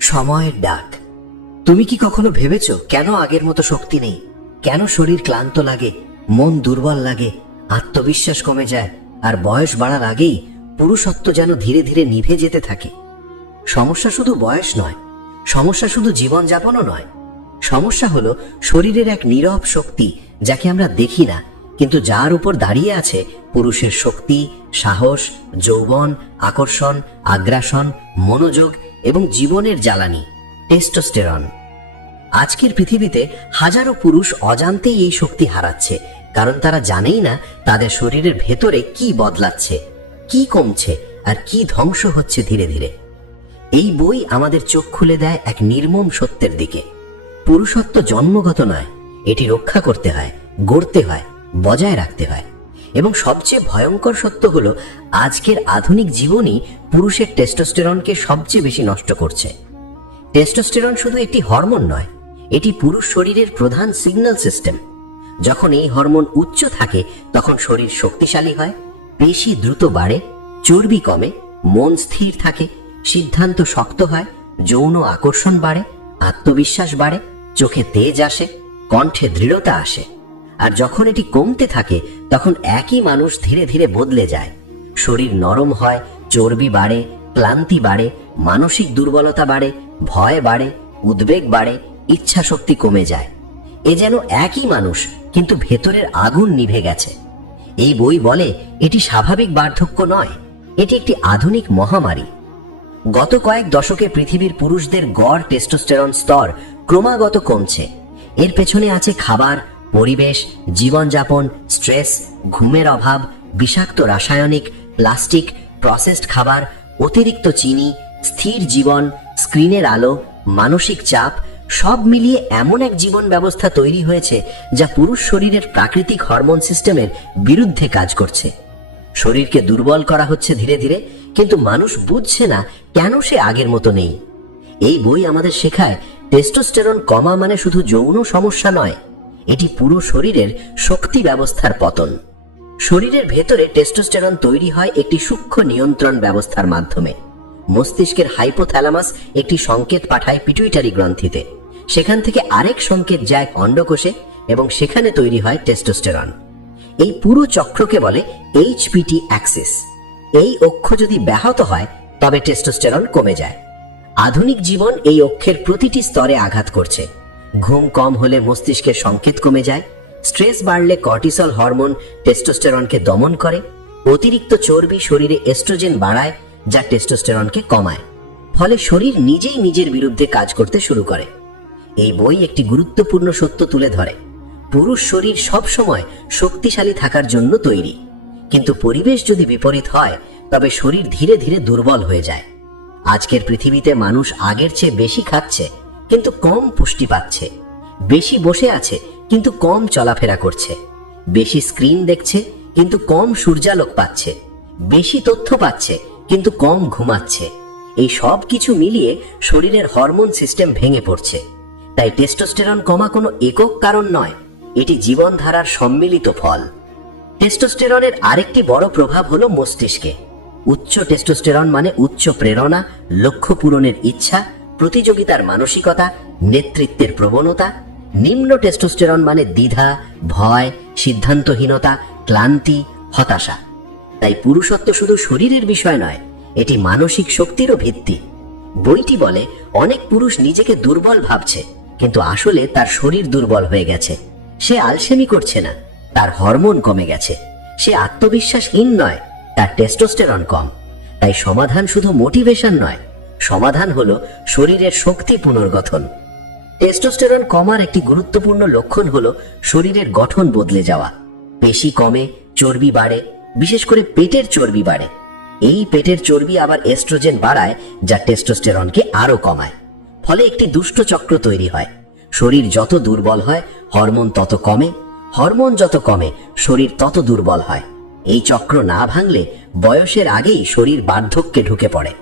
সময়ের ডাক। তুমি কি কখনো ভেবেছ কেন আগের মতো শক্তি নেই? কেন শরীর ক্লান্ত লাগে, মন দুর্বল লাগে, আত্মবিশ্বাস কমে যায়, আর বয়স বাড়ার আগেই পুরুষত্ব যেন ধীরে ধীরে নিভে যেতে থাকে? সমস্যা শুধু বয়স নয়, সমস্যা শুধু জীবনযাপনও নয়। সমস্যা হলো শরীরের এক নীরব শক্তি, যাকে আমরা দেখি না, কিন্তু যার উপর দাঁড়িয়ে আছে পুরুষের শক্তি, সাহস, যৌবন, আকর্ষণ, আগ্রাসন, মনোযোগ এবং জীবনের জ্বালানি, টেস্টোস্টেরন। আজকের পৃথিবীতে হাজারো পুরুষ অজান্তেই এই শক্তি হারাচ্ছে, কারণ তারা জানেই না তাদের শরীরের ভেতরে কি বদলাচ্ছে, কি কমছে, আর কি ধ্বংস হচ্ছে ধীরে ধীরে। এই বই আমাদের চোখ খুলে দেয় এক নির্মম সত্যের দিকে। পুরুষত্ব জন্মগত নয়, এটি রক্ষা করতে হয়, গড়তে হয়, বজায় রাখতে হয়। এবং সবচেয়ে ভয়ঙ্কর সত্য হলো আজকের আধুনিক জীবনই পুরুষের টেস্টোস্টেরনকে সবচেয়ে বেশি নষ্ট করছে। টেস্টোস্টেরন শুধু একটি হরমোন নয়, এটি পুরুষ শরীরের প্রধান সিগন্যাল সিস্টেম। যখন এই হরমোন উচ্চ থাকে তখন শরীর শক্তিশালী হয়, পেশি দ্রুত বাড়ে, চর্বি কমে, মন স্থির থাকে, সিদ্ধান্ত শক্ত হয়, যৌন আকর্ষণ বাড়ে, আত্মবিশ্বাস বাড়ে, চোখে তেজ আসে, কণ্ঠে দৃঢ়তা আসে। আর যখন এটি কমতে থাকে তখন একই মানুষ ধীরে ধীরে বদলে যায়। শরীর নরম হয়, চর্বি বাড়ে, ক্লান্তি বাড়ে, মানসিক দুর্বলতা বাড়ে, ভয় বাড়ে, উদ্বেগ বাড়ে, ইচ্ছা শক্তি কমে যায়। এ যেন একই মানুষ, কিন্তু ভেতরের আগুন নিভে গেছে। এই বই বলে এটি স্বাভাবিক বার্ধক্য নয়, এটি একটি আধুনিক মহামারী। গত কয়েক দশকে পৃথিবীর পুরুষদের গড় টেস্টোস্টেরন স্তর ক্রমাগত কমছে। এর পেছনে আছে খাবার, পরিবেশ, জীবনযাপন, স্ট্রেস, ঘুমের অভাব, বিষাক্ত রাসায়নিক, প্লাস্টিক, প্রসেসড খাবার, অতিরিক্ত চিনি, স্থির জীবন, স্ক্রিনের আলো, মানসিক চাপ, সব মিলিয়ে এমন এক জীবন ব্যবস্থা তৈরি হয়েছে যা পুরুষ শরীরের প্রাকৃতিক হরমোন সিস্টেমের বিরুদ্ধে কাজ করছে। শরীরকে দুর্বল করা হচ্ছে ধীরে ধীরে, কিন্তু মানুষ বুঝছে না কেন সে আগের মতো নেই। এই বই আমাদের শেখায় টেস্টোস্টেরন কমা মানে শুধু যৌন সমস্যা নয়, এটি পুরো শরীরের শক্তি ব্যবস্থার পতন। শরীরের ভেতরে টেস্টোস্টেরন তৈরি হয় একটি সূক্ষ্ম নিয়ন্ত্রণ ব্যবস্থার মাধ্যমে। মস্তিষ্কের হাইপোথ্যালামাস একটি সংকেত পাঠায় পিটুইটারি গ্রন্থিতে, সেখান থেকে আরেক সংকেত যায় অন্ডকোষে, এবং সেখানে তৈরি হয় টেস্টোস্টেরন। এই পুরো চক্রকে বলে এইচপিটি অ্যাক্সিস। এই অক্ষ যদি ব্যাহত হয় তবে টেস্টোস্টেরন কমে যায়। আধুনিক জীবন এই অক্ষের প্রতিটি স্তরে আঘাত করছে। ঘুম কম হলে মস্তিষ্কের সংকেত কমে যায়, স্ট্রেস বাড়লে কর্টিসল হরমোন টেস্টোস্টেরনকে দমন করে, অতিরিক্ত চর্বি শরীরে এস্ট্রোজেন বাড়ায় যা টেস্টোস্টেরনকে কমায়। ফলে শরীর নিজেই নিজের বিরুদ্ধে কাজ করতে শুরু করে। এই বই একটি গুরুত্বপূর্ণ সত্য তুলে ধরে, পুরুষ শরীর সব সময় শক্তিশালী থাকার জন্য তৈরি, কিন্তু পরিবেশ যদি বিপরীত হয় তবে শরীর ধীরে ধীরে দুর্বল হয়ে যায়। আজকের পৃথিবীতে মানুষ আগের চেয়ে বেশি খাচ্ছে কিন্তু কম পুষ্টি পাচ্ছে, বেশি বসে আছে কিন্তু কম চলাফেরা করছে, বেশি স্ক্রিন দেখছে কিন্তু কম সূর্যালোক পাচ্ছে, বেশি তথ্য পাচ্ছে কিন্তু কম ঘুমাচ্ছে। এই সব কিছু মিলিয়ে শরীরের হরমোন সিস্টেম ভেঙে পড়ছে। তাই টেস্টোস্টেরন কমা কোনো একক কারণ নয়, এটি জীবনধারার সম্মিলিত ফল। টেস্টোস্টেরনের আরেকটি বড় প্রভাব হলো মস্তিষ্কে। উচ্চ টেস্টোস্টেরন মানে উচ্চ প্রেরণা, লক্ষ্য পূরণের ইচ্ছা, প্রতিযোগিতার মানসিকতা, নেতৃত্বের প্রবণতা। নিম্ন টেস্টোস্টেরন মানে দ্বিধা, ভয়, সিদ্ধান্তহীনতা, ক্লান্তি, হতাশা। তাই পুরুষত্ব শুধু শরীরের বিষয় নয়, এটি মানসিক শক্তিরও ভিত্তি। বইটি বলে অনেক পুরুষ নিজেকে দুর্বল ভাবছে, কিন্তু আসলে তার শরীর দুর্বল হয়ে গেছে। সে আলসেমি করছে না, তার হরমোন কমে গেছে। সে আত্মবিশ্বাসহীন নয়, তার টেস্টোস্টেরন কম। তাই সমাধান শুধু মোটিভেশন নয়, সমাধান হলো শরীরের শক্তি পুনর্গঠন। টেস্টোস্টেরন কমার একটি গুরুত্বপূর্ণ লক্ষণ হলো শরীরের গঠন বদলে যাওয়া। পেশি কমে, চর্বি বাড়ে, বিশেষ করে পেটের চর্বি বাড়ে। এই পেটের চর্বি আবার এস্ট্রোজেন বাড়ায় যা টেস্টোস্টেরনকে আরো কমায়। ফলে একটি দুষ্ট চক্র তৈরি হয়। শরীর যত দুর্বল হয় হরমোন তত কমে, হরমোন যত কমে শরীর তত দুর্বল হয়। এই চক্র না ভাঙলে বয়সের আগেই শরীর বার্ধক্যে ঢুকে পড়ে।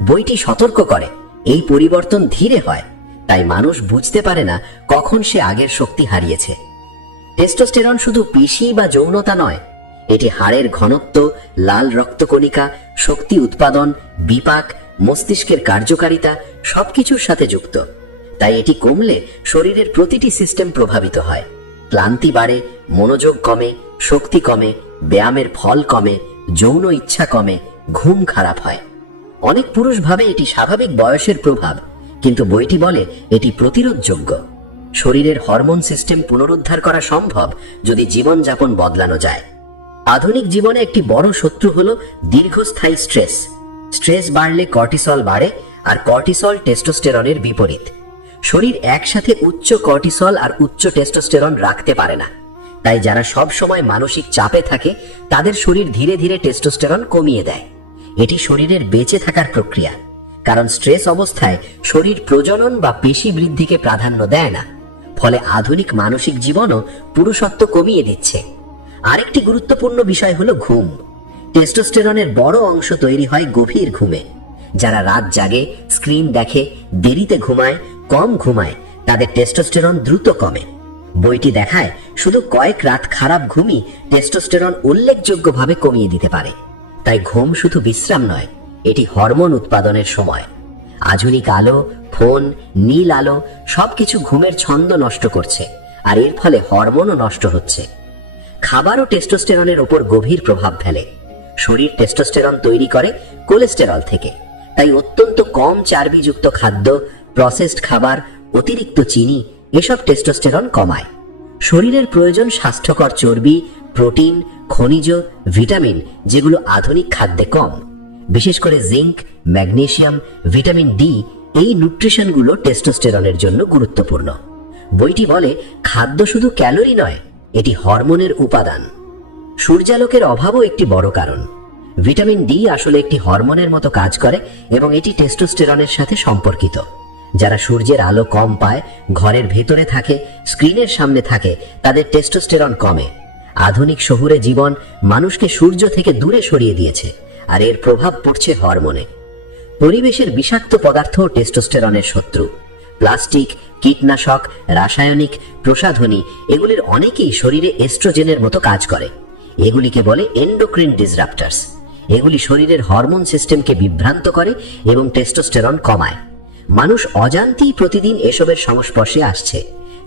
বইটি সতর্ক করে এই পরিবর্তন ধীরে হয়, তাই মানুষ বুঝতে পারে না কখন সে আগের শক্তি হারিয়েছে। টেস্টোস্টেরন শুধু পেশি বা যৌনতা নয়, এটি হাড়ের ঘনত্ব, লাল রক্তকণিকা, শক্তি উৎপাদন, বিপাক, মস্তিষ্কের কার্যকারিতা সবকিছুর সাথে যুক্ত। তাই এটি কমলে শরীরের প্রতিটি সিস্টেম প্রভাবিত হয়। ক্লান্তি বাড়ে, মনোযোগ কমে, শক্তি কমে, ব্যায়ামের ফল কমে, যৌন ইচ্ছা কমে, ঘুম খারাপ হয়। অনেক পুরুষ ভাবে এটি স্বাভাবিক বয়সের প্রভাব, কিন্তু বইটি বলে এটি প্রতিরোধযোগ্য। শরীরের হরমোন সিস্টেম পুনরুদ্ধার করা সম্ভব যদি জীবনযাপন বদলানো যায়। আধুনিক জীবনে একটি বড় শত্রু হলো দীর্ঘস্থায়ী স্ট্রেস। স্ট্রেস বাড়লে কর্টিসল বাড়ে, আর কর্টিসল টেস্টোস্টেরনের বিপরীত। শরীর একসাথে উচ্চ কর্টিসল আর উচ্চ টেস্টোস্টেরন রাখতে পারে না। তাই যারা সব সময় মানসিক চাপে থাকে তাদের শরীর ধীরে ধীরে টেস্টোস্টেরন কমিয়ে দেয়। এটি শরীরের বেঁচে থাকার প্রক্রিয়া, কারণ স্ট্রেস অবস্থায় শরীর প্রজনন বা পেশি বৃদ্ধিকে প্রাধান্য দেয় না। ফলে আধুনিক মানসিক জীবনও পুরুষত্ব কমিয়ে দিচ্ছে। আরেকটি গুরুত্বপূর্ণ বিষয় হলো ঘুম। টেস্টোস্টেরনের বড় অংশ তৈরি হয় গভীর ঘুমে। যারা রাত জাগে, স্ক্রিন দেখে, দেরিতে ঘুমায়, কম ঘুমায়, তাদের টেস্টোস্টেরন দ্রুত কমে। বইটি দেখায় শুধু কয়েক রাত খারাপ ঘুমই টেস্টোস্টেরন উল্লেখযোগ্যভাবে কমিয়ে দিতে পারে। তাই ঘুম শুধু বিশ্রাম নয়, এটি হরমোন উৎপাদনের সময়। আধুনিক আলো, ফোন, নীল আলো সবকিছু ঘুমের ছন্দ নষ্ট করছে, আর এর ফলে হরমোনও নষ্ট হচ্ছে। খাবারও টেস্টোস্টেরনের উপর গভীর প্রভাব ফেলে। শরীর টেস্টোস্টেরন তৈরি করে কোলেস্টেরল থেকে, তাই অত্যন্ত কম চর্বিযুক্ত খাদ্য, প্রসেসড খাবার, অতিরিক্ত চিনি এসব টেস্টোস্টেরন কমায়। শরীরের প্রয়োজন স্বাস্থ্যকর চর্বি, প্রোটিন, খনিজ, ভিটামিন, যেগুলো আধুনিক খাদ্যে কম। বিশেষ করে জিঙ্ক, ম্যাগনেসিয়াম, ভিটামিন ডি এই নিউট্রিশনগুলো টেস্টোস্টেরনের জন্য গুরুত্বপূর্ণ। বইটি বলে খাদ্য শুধু ক্যালোরি নয়, এটি হরমোনের উপাদান। সূর্যালোকের অভাবও একটি বড় কারণ। ভিটামিন ডি আসলে একটি হরমোনের মতো কাজ করে এবং এটি টেস্টোস্টেরনের সাথে সম্পর্কিত। যারা সূর্যের আলো কম পায়, ঘরের ভেতরে থাকে, স্ক্রিনের সামনে থাকে, তাদের টেস্টোস্টেরন কমে। আধুনিক শহুরে জীবন মানুষকে সূর্য থেকে দূরে সরিয়ে দিয়েছে, আর এর প্রভাব পড়ছে হরমোনে। পরিবেশের বিষাক্ত পদার্থ টেস্টোস্টেরনের শত্রু। প্লাস্টিক, কীটনাশক, রাসায়নিক, প্রসাধনী এগুলির অনেকেই শরীরে এস্ট্রোজেনের মতো কাজ করে। এগুলিকে বলে এন্ডোক্রিন ডিসরাপ্টার্স। এগুলি শরীরের হরমোন সিস্টেমকে বিভ্রান্ত করে এবং টেস্টোস্টেরন কমায়। মানুষ অজান্তেই প্রতিদিন এসবের সংস্পর্শে আসছে।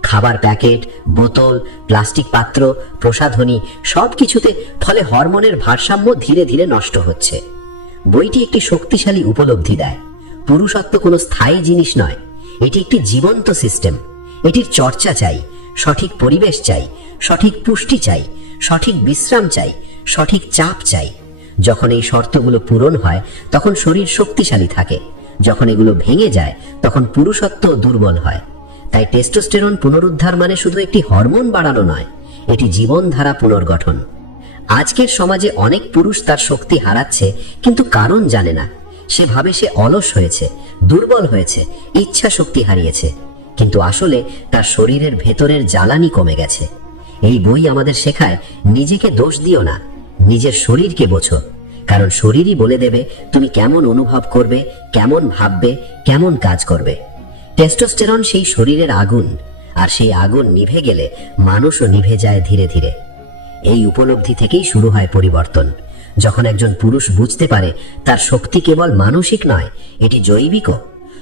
খাবার প্যাকেট, বোতল, প্লাস্টিক পাত্র, প্রসাধনী সবকিছুতে। ফলে হরমোনের ভারসাম্য ধীরে ধীরে নষ্ট হচ্ছে। বইটি একটি শক্তিশালী উপলব্ধি দেয়। পুরুষত্ব কোনো স্থায়ী জিনিস নয়, এটি একটি জীবন্ত সিস্টেম। এটির চর্চা চাই, সঠিক পরিবেশ চাই, সঠিক পুষ্টি চাই, সঠিক বিশ্রাম চাই, সঠিক চাপ চাই। যখন এই শর্তগুলো পূরণ হয় তখন শরীর শক্তিশালী থাকে। যখন এগুলো ভেঙে যায় তখন পুরুষত্ব দুর্বল হয়। তাই টেস্টোস্টেরন পুনরুদ্ধার মানে শুধু একটি হরমোন বাড়ানো নয়, এটি জীবনধারা পুনর্গঠন। আজকের সমাজে অনেক পুরুষ তার শক্তি হারাচ্ছে, কিন্তু কারণ জানে না। সে ভাবে সে অলস হয়েছে, দুর্বল হয়েছে, ইচ্ছা শক্তি হারিয়েছে, কিন্তু আসলে তার শরীরের ভেতরের জ্বালানি কমে গেছে। এই বই আমাদের শেখায় নিজেকে দোষ দিও না, নিজের শরীরকে বোঝো, কারণ শরীরই বলে দেবে তুমি কেমন অনুভব করবে, কেমন ভাববে, কেমন কাজ করবে। টেস্টোস্টেরন সেই শরীরের আগুন, আর সেই আগুন নিভে গেলে মানুষও নিভে যায় ধীরে ধীরে। এই উপলব্ধি থেকেই শুরু হয় পরিবর্তন। যখন একজন পুরুষ বুঝতে পারে তার শক্তি কেবল মানসিক নয়, এটি জৈবিকও,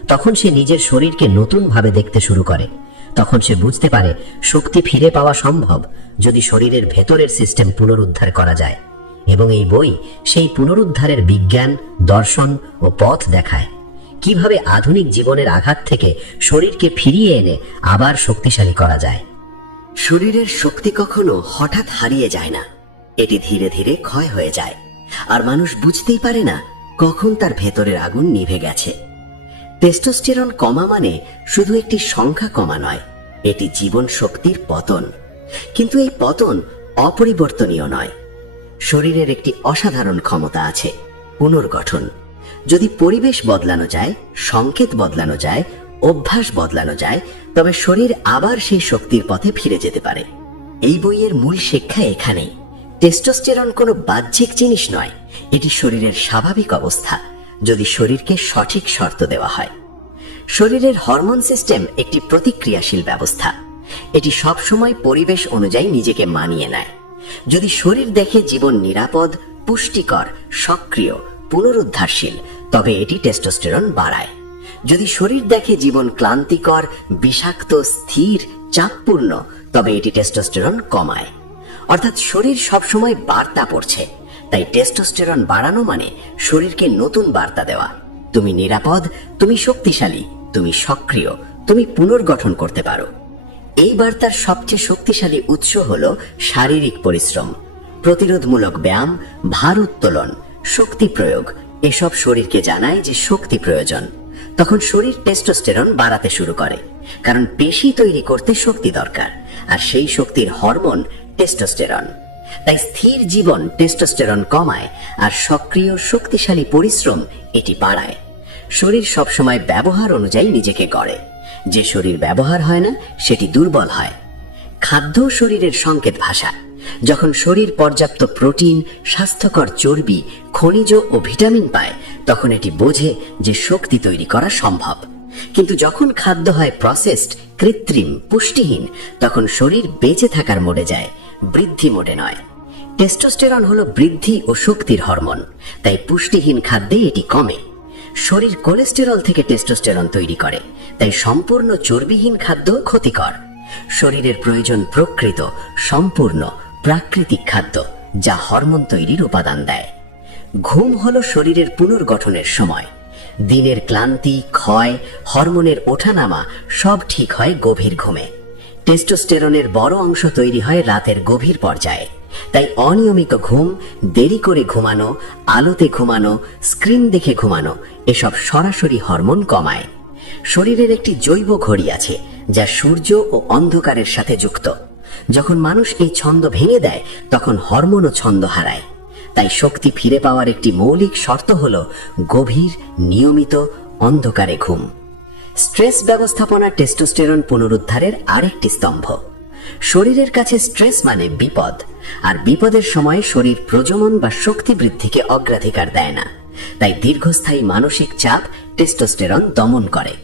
তখন সে নিজের শরীরকে নতুন ভাবে দেখতে শুরু করে। তখন সে বুঝতে পারে শক্তি ফিরে পাওয়া সম্ভব যদি শরীরের ভেতরের সিস্টেম পুনরুদ্ধার করা যায়। এবং এই বই সেই পুনরুদ্ধারের বিজ্ঞান, দর্শন ও পথ দেখায়। কিভাবে আধুনিক জীবনের আঘাত থেকে শরীরকে ফিরিয়ে এনে আবার শক্তিশালী করা যায়। শরীরের শক্তি কখনো হঠাৎ হারিয়ে যায় না, এটি ধীরে ধীরে ক্ষয় হয়ে যায়, আর মানুষ বুঝতেই পারে না কখন তার ভেতরের আগুন নিভে গেছে। টেস্টোস্টেরন কমা মানে শুধু একটি সংখ্যা কমা নয়, এটি জীবন শক্তির পতন। কিন্তু এই পতন অপরিবর্তনীয় নয়। শরীরের একটি অসাধারণ ক্ষমতা আছে, পুনর্গঠন। যদি পরিবেশ বদলানো যায়, সংকেত বদলানো যায়, অভ্যাস বদলানো যায়, তবে শরীর আবার সেই শক্তির পথে ফিরে যেতে পারে। এই বইয়ের মূল শিক্ষা এখানেই। টেস্টোস্টেরন কোনো বাহ্যিক জিনিস নয়, এটি শরীরের স্বাভাবিক অবস্থা, যদি শরীরকে সঠিক শর্ত দেওয়া হয়। শরীরের হরমোন সিস্টেম একটি প্রতিক্রিয়াশীল ব্যবস্থা। এটি সবসময় পরিবেশ অনুযায়ী নিজেকে মানিয়ে নেয়। যদি শরীর দেখে জীবন নিরাপদ, পুষ্টিকর, সক্রিয়, পুনরুদ্ধারশীল, তবে এটি টেস্টোস্টেরন বাড়ায়। যদি শরীর দেখে জীবন ক্লান্তিকর, বিষাক্ত, স্থির, চাপপূর্ণ, তবে এটি টেস্টোস্টেরন কমায়। অর্থাৎ শরীর সবসময় বার্তা পড়ছে, তাই টেস্টোস্টেরন বাড়ানো মানে শরীরকে নতুন বার্তা দেওয়া। তুমি নিরাপদ, তুমি শক্তিশালী, তুমি সক্রিয়, তুমি পুনর্গঠন করতে পারো। এই বার্তার সবচেয়ে শক্তিশালী উৎস হল শারীরিক পরিশ্রম, প্রতিরোধমূলক ব্যায়াম, ভার উত্তোলন, শক্তি প্রয়োগ। এসব শরীরকে জানায় যে শক্তি প্রয়োজন। তখন শরীর টেস্টোস্টেরন বাড়াতে শুরু করে, কারণ পেশি তৈরি করতে শক্তি দরকার, আর সেই শক্তির হরমোন টেস্টোস্টেরন। তাই স্থির জীবন টেস্টোস্টেরন কমায়, আর সক্রিয় শক্তিশালী পরিশ্রম এটি বাড়ায়। শরীর সবসময় ব্যবহার অনুযায়ী নিজেকে গড়ে। যে শরীর ব্যবহার হয় না সেটি দুর্বল হয়। খাদ্য শরীরের সংকেত ভাষা। যখন শরীর পর্যাপ্ত প্রোটিন, স্বাস্থ্যকর চর্বি, খনিজ ও ভিটামিন পায়, তখন এটি বোঝে যে শক্তি তৈরি করা সম্ভব। কিন্তু যখন খাদ্য হয় প্রসেসড, কৃত্রিম, পুষ্টিহীন, তখন শরীর বেঁচে থাকার মোডে যায়, বৃদ্ধি মোডে নয়। টেস্টোস্টেরন হলো বৃদ্ধি ও শক্তির হরমোন, তাই পুষ্টিহীন খাদ্যে এটি কমে। শরীর কোলেস্টেরল থেকে টেস্টোস্টেরন তৈরি করে, তাই সম্পূর্ণ চর্বিহীন খাদ্য ক্ষতিকর। শরীরের প্রয়োজন প্রকৃত, সম্পূর্ণ, প্রাকৃতিক খাদ্য, যা হরমোন তৈরির উপাদান দেয়। ঘুম হলো শরীরের পুনর্গঠনের সময়। দিনের ক্লান্তি, ক্ষয়, হরমোনের ওঠানামা সব ঠিক হয় গভীর ঘুমে। টেস্টোস্টেরনের বড় অংশ তৈরি হয় রাতের গভীর পর্যায়ে। তাই অনিয়মিত ঘুম, দেরি করে ঘুমানো, আলোতে ঘুমানো, স্ক্রিন দেখে ঘুমানো এসব সরাসরি হরমোন কমায়। শরীরের একটি জৈব ঘড়ি আছে, যা সূর্য ও অন্ধকারের সাথে যুক্ত। যখন মানুষ এই ছন্দ ভেঙে দেয়, তখন হরমোনও ছন্দ হারায়। তাই শক্তি ফিরে পাওয়ার একটি মৌলিক শর্ত হল গভীর, নিয়মিত, অন্ধকারে ঘুম। স্ট্রেস ব্যবস্থাপনা টেস্টোস্টেরন পুনরুদ্ধারের আরেকটি স্তম্ভ। শরীরের কাছে স্ট্রেস মানে বিপদ, আর বিপদের সময় শরীর প্রজনন বা শক্তি বৃদ্ধিকে অগ্রাধিকার দেয় না। তাই দীর্ঘস্থায়ী মানসিক চাপ টেস্টোস্টেরন দমন করে।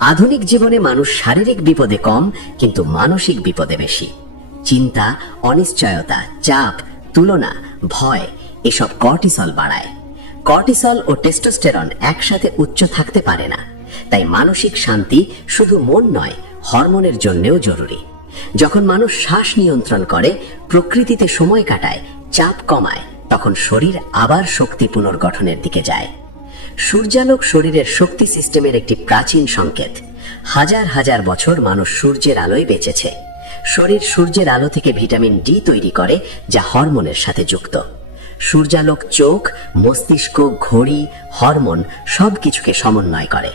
আধুনিক জীবনে মানুষ শারীরিক বিপদে কম, কিন্তু মানসিক বিপদে বেশি। চিন্তা, অনিশ্চয়তা, চাপ, তুলনা, ভয় এসব কর্টিসল বাড়ায়। কর্টিসল ও টেস্টোস্টেরন একসাথে উচ্চ থাকতে পারে না। তাই মানসিক শান্তি শুধু মন নয়, হরমোনের জন্যও জরুরি। যখন মানুষ শ্বাস নিয়ন্ত্রণ করে, প্রকৃতিতে সময় কাটায়, চাপ কমায়, তখন শরীর আবার শক্তি পুনর্গঠনের দিকে যায়। সূর্যালোক শরীরের শক্তি সিস্টেমের একটি প্রাচীন সংকেত। হাজার হাজার বছর মানুষ সূর্যের আলোয় বেঁচেছে। শরীর সূর্যের আলো থেকে ভিটামিন ডি তৈরি করে, যা হরমোনের সাথে যুক্ত। সূর্যালোক চোখ, মস্তিষ্ক, ঘড়ি, হরমোন সবকিছুকে সমন্বয় করে।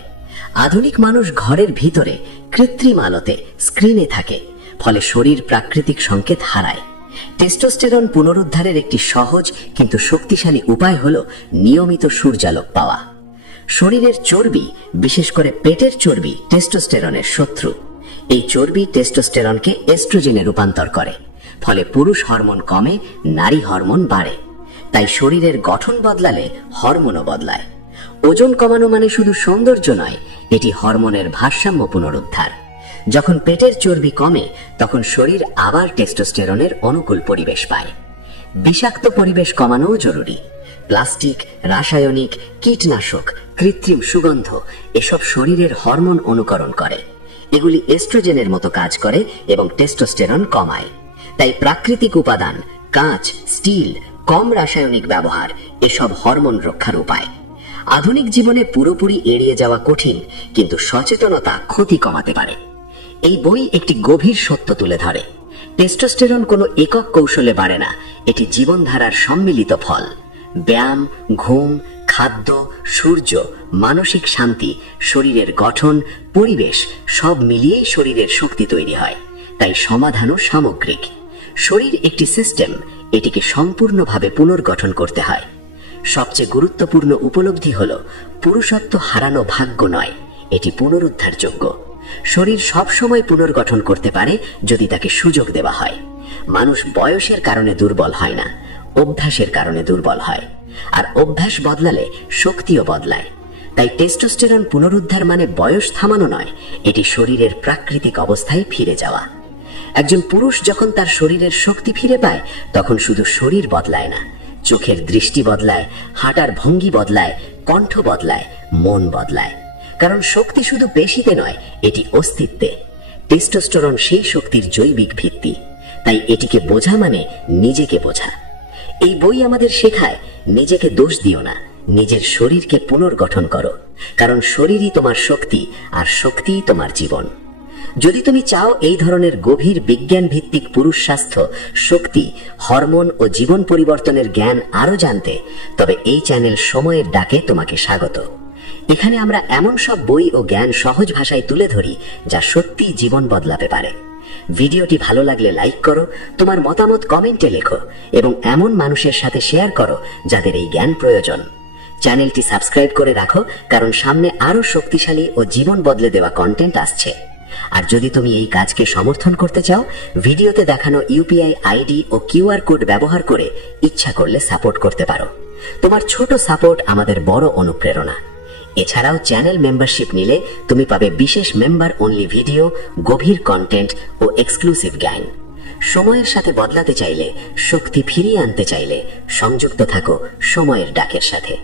আধুনিক মানুষ ঘরের ভিতরে কৃত্রিম আলোতে, স্ক্রিনে থাকে, ফলে শরীর প্রাকৃতিক সংকেত হারায়। টেস্টোস্টেরন পুনরুদ্ধারের একটি সহজ কিন্তু শক্তিশালী উপায় হল নিয়মিত সূর্যালোক পাওয়া। শরীরের চর্বি, বিশেষ করে পেটের চর্বি, টেস্টোস্টেরনের শত্রু। এই চর্বি টেস্টোস্টেরনকে এস্ট্রোজেনে রূপান্তর করে, ফলে পুরুষ হরমোন কমে, নারী হরমোন বাড়ে। তাই শরীরের গঠন বদলালে হরমোনও বদলায়। ওজন কমানো মানে শুধু সৌন্দর্য নয়, এটি হরমোনের ভারসাম্য পুনরুদ্ধার। যখন পেটের চর্বি কমে, তখন শরীর আবার টেস্টোস্টেরনের অনুকূল পরিবেশ পায়। বিষাক্ত পরিবেশ কমানোও জরুরি। প্লাস্টিক, রাসায়নিক, কীটনাশক, কৃত্রিম সুগন্ধ এসব শরীরের হরমোন অনুকরণ করে। এগুলি এস্ট্রোজেনের মতো কাজ করে এবং টেস্টোস্টেরন কমায়। তাই প্রাকৃতিক উপাদান, কাঁচ, স্টিল, কম রাসায়নিক ব্যবহার এসব হরমোন রক্ষার উপায়। আধুনিক জীবনে পুরোপুরি এড়িয়ে যাওয়া কঠিন, কিন্তু সচেতনতা ক্ষতি কমাতে পারে। এই বই একটি গভীর সত্য তুলে ধরে। টেস্টোস্টেরন কোনো একক কৌশলে বাড়ে না, এটি জীবনধারার সম্মিলিত ফল। ব্যায়াম, ঘুম, খাদ্য, সূর্য, মানসিক শান্তি, শরীরের গঠন, পরিবেশ সব মিলিয়েই শরীরের শক্তি তৈরি হয়। তাই সমাধানও সামগ্রিক। শরীর একটি সিস্টেম, এটিকে সম্পূর্ণভাবে পুনর্গঠন করতে হয়। সবচেয়ে গুরুত্বপূর্ণ উপলব্ধি হল পুরুষত্ব হারানো ভাগ্য নয়, এটি পুনরুদ্ধারযোগ্য। শরীর সবসময় পুনর্গঠন করতে পারে যদি তাকে সুযোগ দেওয়া হয়। মানুষ বয়সের কারণে দুর্বল হয় না, অভ্যাসের কারণে দুর্বল হয়। আর অভ্যাস বদলালে শক্তিও বদলায়। তাই টেস্টোস্টেরন পুনরুদ্ধার মানে বয়স থামানো নয়, এটি শরীরের প্রাকৃতিক অবস্থায় ফিরে যাওয়া। একজন পুরুষ যখন তার শরীরের শক্তি ফিরে পায়, তখন শুধু শরীর বদলায় না, চোখের দৃষ্টি বদলায়, হাঁটার ভঙ্গি বদলায়, কণ্ঠ বদলায়, মন বদলায়। কারণ শক্তি শুধু পেশিতে নয়, এটি অস্তিত্বে। টেস্টোস্টেরন সেই শক্তির জৈবিক ভিত্তি, তাই এটিকে বোঝা মানে নিজেকে বোঝা। এই বই আমাদের শেখায়, নিজেকে দোষ দিও না, নিজের শরীরকে পুনর্গঠন করো। কারণ শরীরই তোমার শক্তি, আর শক্তিই তোমার জীবন। যদি তুমি চাও এই ধরনের গভীর বিজ্ঞান ভিত্তিক পুরুষ স্বাস্থ্য, শক্তি, হরমোন ও জীবন পরিবর্তনের জ্ঞান আরো জানতে, তবে এই চ্যানেল সময়ের ডাকে তোমাকে স্বাগত। এখানে আমরা এমন সব বই ও জ্ঞান সহজ ভাষায় তুলে ধরি যা সত্যিই জীবন বদলাতে পারে। ভিডিওটি ভালো লাগলে লাইক করো, তোমার মতামত কমেন্টে লেখো এবং এমন মানুষের সাথে শেয়ার করো যাদের এই জ্ঞান প্রয়োজন। চ্যানেলটি সাবস্ক্রাইব করে রাখো, কারণ সামনে আরো শক্তিশালী ও জীবন বদলে দেওয়া কন্টেন্ট আসছে। আর যদি তুমি এই কাজকে সমর্থন করতে চাও, ভিডিওতে দেখানো ইউপিআই আইডি ও কিউআর কোড ব্যবহার করে ইচ্ছা করলে সাপোর্ট করতে পারো। তোমার ছোট সাপোর্ট আমাদের বড় অনুপ্রেরণা। এছাড়াও চ্যানেল মেম্বারশিপ নিলে তুমি পাবে বিশেষ মেম্বার অনলি ভিডিও, গভীর কন্টেন্ট ও এক্সক্লুসিভ জ্ঞান। সময়ের সাথে বদলাতে চাইলে, শক্তি ফিরিয়ে আনতে চাইলে সংযুক্ত থাকো সময়ের ডাকের সাথে।